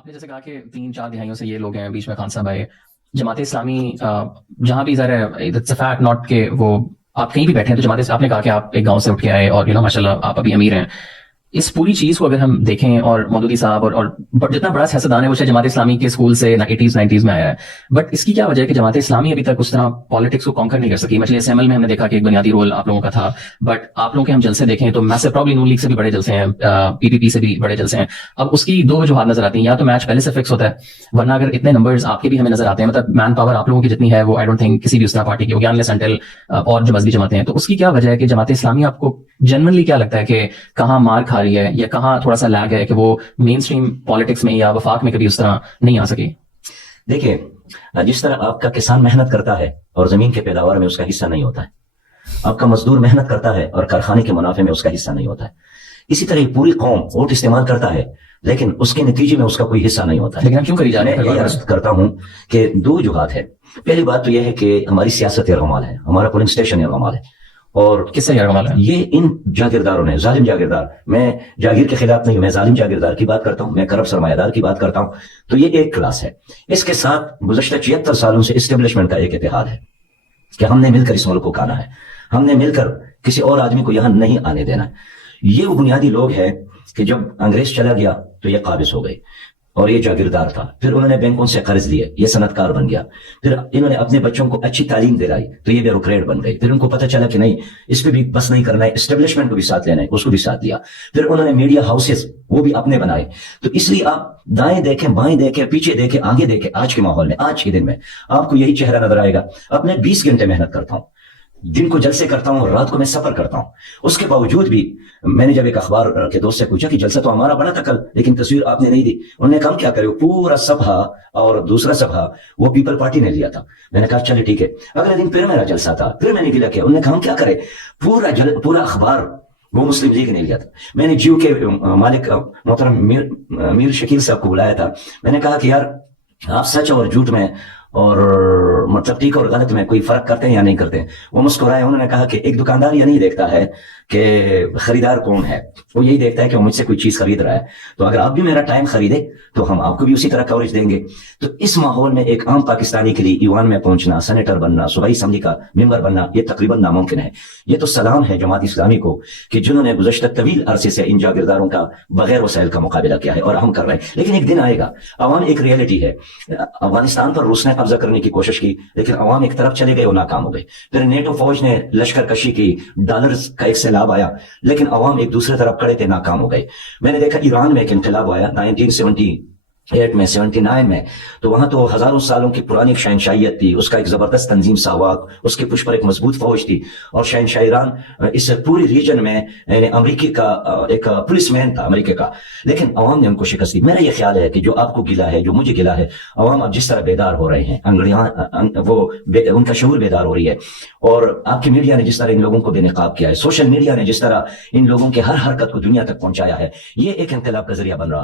آپ نے جیسے کہا کہ 3-4 دہائیوں سے یہ لوگ ہیں، بیچ میں خان صاحب آئے، جماعت اسلامی جہاں بھی ظاہر ہے اٹس اے فیکٹ ناٹ کہ وہ آپ کہیں بھی بیٹھے ہیں تو جماعت آپ نے کہا کہ آپ ایک گاؤں سے اٹھ کے آئے اور ماشاء اللہ آپ ابھی امیر ہیں. اس پوری چیز کو اگر ہم دیکھیں اور مودودی صاحب اور جتنا بڑا سیاستدان ہے وہ شاید جماعت اسلامی کے اسکول سے 80s میں آیا ہے، بٹ اس کی کیا وجہ ہے کہ جماعت اسلامی ابھی تک اس طرح پالیٹکس کو کانکر نہیں کر سکی؟ مجلس اسمبلی میں ہم نے دیکھا کہ ایک بنیادی رول آپ لوگوں کا تھا، بٹ آپ لوگوں کے ہم جلسے دیکھیں تو میسر پرابلی نون لیگ سے بھی بڑے جلسے ہیں، پی پی پی سے بھی بڑے جلسے ہیں. اب اس کی دو وجوہات نظر آتی ہیں، یا تو میچ پہلے سے فکس ہوتا ہے، ورنہ اگر اتنے نمبرز آپ کے بھی ہمیں نظر آتے ہیں، مطلب مین پاور آپ لوگوں کی جتنی ہے وہ آئی ڈونٹ تھنک کسی بھی اس طرح پارٹی کی ہوگی انلیس انٹل اور جو مذہبی جماعتیں ہیں. تو اس کی کیا وجہ ہے کہ جماعت اسلامی آپ کو جنرلی کیا لگتا ہے کہ کہاں مار کھا رہی ہے یا کہاں تھوڑا سا لیگ ہے کہ وہ مین اسٹریم پالیٹکس میں یا وفاق میں کبھی اس طرح نہیں آ سکی؟ دیکھیں، جس طرح آپ کا کسان محنت کرتا ہے اور زمین کے پیداوار میں اس کا حصہ نہیں ہوتا ہے، آپ کا مزدور محنت کرتا ہے اور کارخانے کے منافع میں اس کا حصہ نہیں ہوتا ہے، اسی طرح پوری قوم ووٹ استعمال کرتا ہے لیکن اس کے نتیجے میں اس کا کوئی حصہ نہیں ہوتا ہے. لیکن ہم کیوں کری جا رہے ہیں؟ میں یہ عرض کرتا ہوں کہ دو وجوہات ہے. پہلی بات تو یہ ہے کہ ہماری سیاست یرغمال ہے، ہمارا پولنگ اسٹیشن یرغمال ہے. اور کس سے یرغمال ہے؟ یہ ان جاگیرداروں نے، ظالم جاگیردار، میں جاگیر کے خلاف نہیں، میں ظالم جاگیردار کی بات کرتا ہوں، میں کرب سرمایہ دار کی بات کرتا ہوں. تو یہ ایک کلاس ہے. اس کے ساتھ گزشتہ 76 سالوں سے اسٹیبلشمنٹ کا ایک اتحاد ہے کہ ہم نے مل کر اس ملک کو کھانا ہے، ہم نے مل کر کسی اور آدمی کو یہاں نہیں آنے دینا ہے. یہ وہ بنیادی لوگ ہیں کہ جب انگریز چلا گیا تو یہ قابض ہو گئے اور یہ جاگیردار تھا. پھر انہوں نے بینکوں سے قرض لیے، یہ صنعت کار بن گیا. پھر انہوں نے اپنے بچوں کو اچھی تعلیم دلائی تو یہ بیوروکریٹ بن گئے. پھر ان کو پتہ چلا کہ نہیں، اس پہ بھی بس نہیں کرنا ہے، اسٹیبلشمنٹ کو بھی ساتھ لینا ہے، اس کو بھی ساتھ لیا. پھر انہوں نے میڈیا ہاؤسز وہ بھی اپنے بنائے. تو اس لیے آپ دائیں دیکھیں، بائیں دیکھیں، پیچھے دیکھیں، آگے دیکھیں، آج کے ماحول میں، آج کے دن میں آپ کو یہی چہرہ نظر آئے گا. اب میں 20 گھنٹے محنت کرتا ہوں، دن کو جلسے کرتا ہوں اور رات کو میں سفر کرتا ہوں. اس کے باوجود بھی میں نے جب ایک اخبار کے دوست سے پوچھا کہ جلسہ تو ہمارا بڑا تھا کل لیکن تصویر آپ نے نہیں دی، انہوں نے کہا کیا کرے، پورا صفحہ اور دوسرا صفحہ وہ پیپل پارٹی نے لیا تھا. میں نے کہا چلے ٹھیک ہے. اگلے دن پھر میرا جلسہ تھا، پھر میں نے گلا کیا. انہوں نے کہا ہم کیا کرے، پورا اخبار وہ مسلم لیگ نے لیا تھا. میں نے جیو کے مالک محترم میر شکیل صاحب کو بلایا تھا. میں نے کہا کہ یار آپ سچ اور جھوٹ میں اور مطلب ٹھیک اور غلط میں کوئی فرق کرتے ہیں یا نہیں کرتے ہیں؟ وہ مسکرائے. انہوں نے کہا کہ ایک دکاندار یہ نہیں دیکھتا ہے کہ خریدار کون ہے، وہ یہی دیکھتا ہے کہ وہ مجھ سے کوئی چیز خرید رہا ہے. تو اگر آپ بھی میرا ٹائم خریدے تو ہم آپ کو بھی اسی طرح کوریج دیں گے. تو اس ماحول میں ایک عام پاکستانی کے لیے ایوان میں پہنچنا، سینیٹر بننا، صوبائی اسمبلی کا ممبر بننا یہ تقریباً ناممکن ہے. یہ تو سلام ہے جماعت اسلامی کو کہ جنہوں نے گزشتہ طویل عرصے سے ان جاگیرداروں کا بغیر وسائل کا مقابلہ کیا ہے اور ہم کر رہے ہیں. لیکن ایک دن آئے گا، عوام ایک ریئلٹی ہے. افغانستان پر روس نے قبضہ کرنے کی کوشش کی لیکن عوام ایک طرف چلے گئے اور ناکام ہو گئے. پھر نیٹو فوج نے لشکر کشی کی، ڈالرز کا ایک سیلاب آیا لیکن عوام ایک دوسرے طرف کھڑے تھے، ناکام ہو گئے. میں نے دیکھا ایران میں ایک انقلاب آیا 1978 میں 79 میں، تو وہاں تو ہزاروں سالوں کی پرانی شہنشاہیت تھی، اس کا ایک زبردست تنظیم ساواک، اس کے پشت پر ایک مضبوط فوج تھی اور شہنشاہ ایران اس پوری ریجن میں امریکی کا ایک پولیس مین تھا امریکہ کا. لیکن عوام نے ان کو شکست دی. میرا یہ خیال ہے کہ جو آپ کو گلا ہے، جو مجھے گلا ہے، عوام اب جس طرح بیدار ہو رہے ہیں، انگڑیاں ان کا شعور بیدار ہو رہی ہے، اور آپ کی میڈیا نے جس طرح ان لوگوں کو بے نقاب کیا ہے، سوشل میڈیا نے جس طرح ان لوگوں کے ہر حرکت کو دنیا تک پہنچایا ہے، یہ ایک انقلاب کا ذریعہ بن رہا ہے.